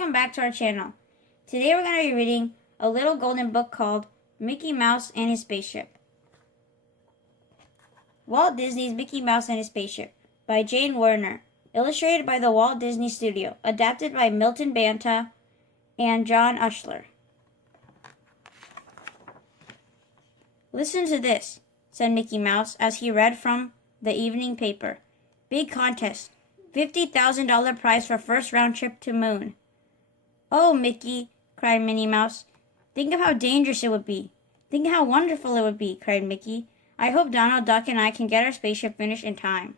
welcome back to our channel. Today we're going to be reading a little golden book called Mickey Mouse and His Spaceship. Walt Disney's Mickey Mouse and His Spaceship by Jane Werner, illustrated by the Walt Disney Studio, adapted by Milton Banta and John Ushler. Listen to this, said Mickey Mouse as he read from the evening paper. Big contest. $50,000 prize for first round trip to moon. Oh, Mickey, cried Minnie Mouse. Think of how dangerous it would be. Think of how wonderful it would be, cried Mickey. I hope Donald Duck and I can get our spaceship finished in time.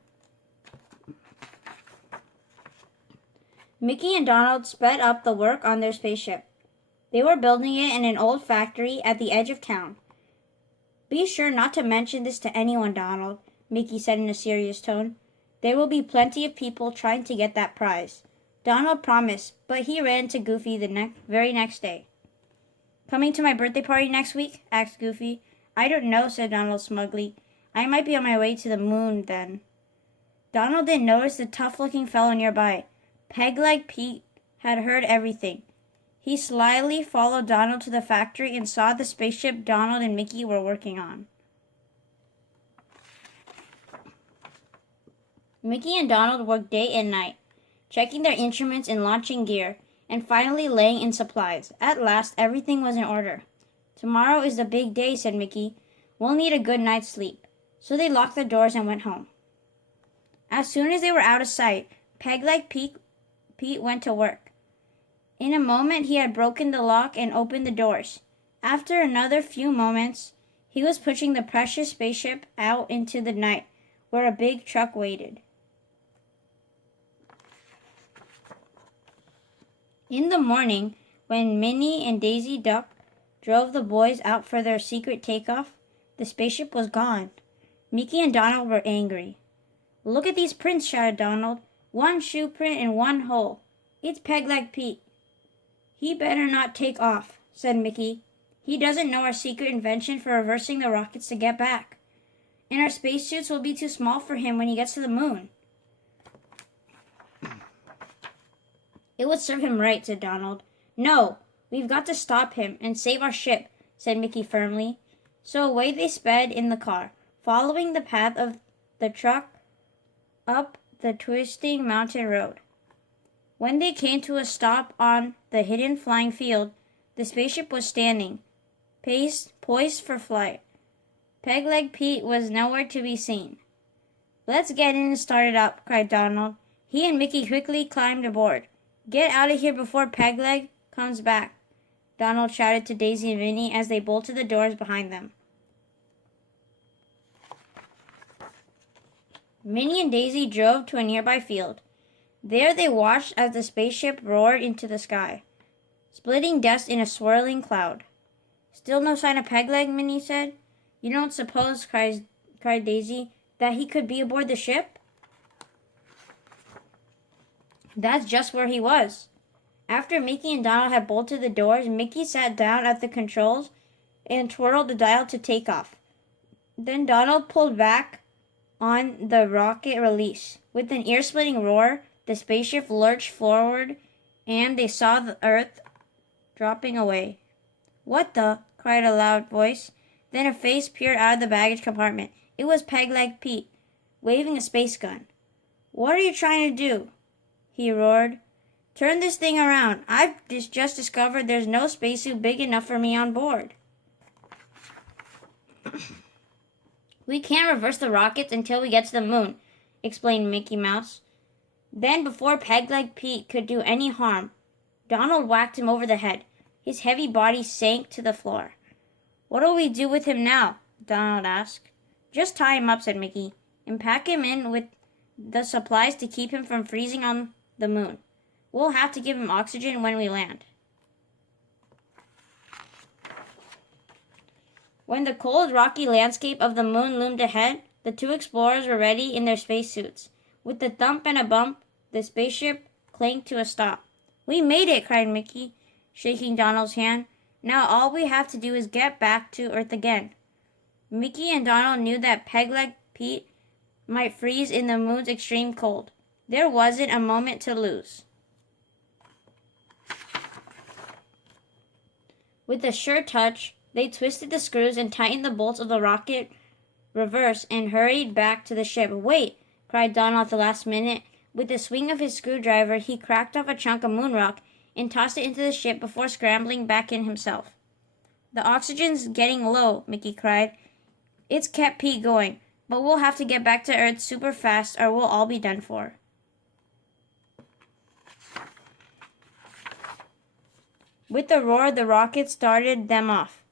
Mickey and Donald sped up the work on their spaceship. They were building it in an old factory at the edge of town. Be sure not to mention this to anyone, Donald, Mickey said in a serious tone. There will be plenty of people trying to get that prize. Donald promised, but he ran to Goofy the very next day. Coming to my birthday party next week? Asked Goofy. I don't know, said Donald smugly. I might be on my way to the moon then. Donald didn't notice the tough-looking fellow nearby. Peg-leg Pete had heard everything. He slyly followed Donald to the factory and saw the spaceship Donald and Mickey were working on. Mickey and Donald worked day and night, checking their instruments and launching gear, and finally laying in supplies. At last, everything was in order. Tomorrow is the big day, said Mickey. We'll need a good night's sleep. So they locked the doors and went home. As soon as they were out of sight, Peg-leg Pete went to work. In a moment, he had broken the lock and opened the doors. After another few moments, he was pushing the precious spaceship out into the night, where a big truck waited. In the morning, when Minnie and Daisy Duck drove the boys out for their secret takeoff, the spaceship was gone. Mickey and Donald were angry. Look at these prints, shouted Donald. One shoe print and one hole. It's Peg-leg Pete. He better not take off, said Mickey. He doesn't know our secret invention for reversing the rockets to get back. And our spacesuits will be too small for him when he gets to the moon. It would serve him right, said Donald. No, we've got to stop him and save our ship, said Mickey firmly. So away they sped in the car, following the path of the truck up the twisting mountain road. When they came to a stop on the hidden flying field, the spaceship was standing, poised for flight. Peg-leg Pete was nowhere to be seen. Let's get in and start it up, cried Donald. He and Mickey quickly climbed aboard. Get out of here before Peg-leg comes back, Donald shouted to Daisy and Minnie as they bolted the doors behind them. Minnie and Daisy drove to a nearby field. There they watched as the spaceship roared into the sky, splitting dust in a swirling cloud. Still no sign of Peg-leg, Minnie said. You don't suppose, cried Daisy, that he could be aboard the ship? That's just where he was. After Mickey and Donald had bolted the doors, Mickey sat down at the controls and twirled the dial to take off. Then Donald pulled back on the rocket release. With an ear-splitting roar, the spaceship lurched forward, and they saw the Earth dropping away. What the? Cried a loud voice. Then a face peered out of the baggage compartment. It was Peg-leg Pete, waving a space gun. What are you trying to do? He roared. Turn this thing around. I've just discovered there's no spacesuit big enough for me on board. We can't reverse the rockets until we get to the moon, explained Mickey Mouse. Then, before Peg-leg Pete could do any harm, Donald whacked him over the head. His heavy body sank to the floor. What'll we do with him now? Donald asked. Just tie him up, said Mickey, and pack him in with the supplies to keep him from freezing on the moon. We'll have to give him oxygen when we land. When the cold, rocky landscape of the moon loomed ahead, the two explorers were ready in their spacesuits. With a thump and a bump, the spaceship clanked to a stop. We made it, cried Mickey, shaking Donald's hand. Now all we have to do is get back to Earth again. Mickey and Donald knew that Peg-leg Pete might freeze in the moon's extreme cold. There wasn't a moment to lose. With a sure touch, they twisted the screws and tightened the bolts of the rocket reverse and hurried back to the ship. "Wait!" cried Donald at the last minute. With the swing of his screwdriver, he cracked off a chunk of moon rock and tossed it into the ship before scrambling back in himself. "The oxygen's getting low," Mickey cried. "It's kept Pete going, but we'll have to get back to Earth super fast or we'll all be done for." With a roar, the rocket started them off.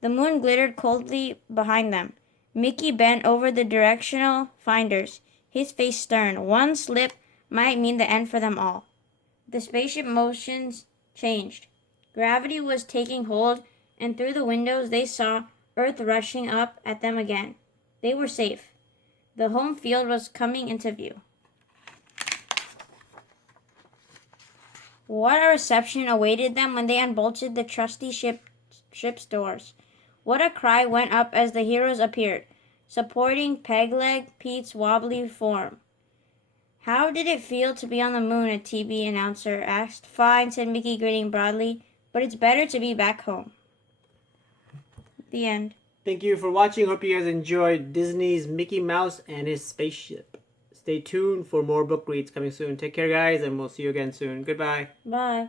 The moon glittered coldly behind them. Mickey bent over the directional finders, his face stern. One slip might mean the end for them all. The spaceship motions changed. Gravity was taking hold, and through the windows they saw Earth rushing up at them again. They were safe. The home field was coming into view. What a reception awaited them when they unbolted the trusty ship's doors. What a cry went up as the heroes appeared, supporting Pegleg Pete's wobbly form. "How did it feel to be on the moon?" a TV announcer asked. "Fine," said Mickey, grinning broadly, "but it's better to be back home." The end. Thank you for watching. Hope you guys enjoyed Disney's Mickey Mouse and his spaceship. Stay tuned for more book reads coming soon. Take care, guys, and we'll see you again soon. Goodbye. Bye.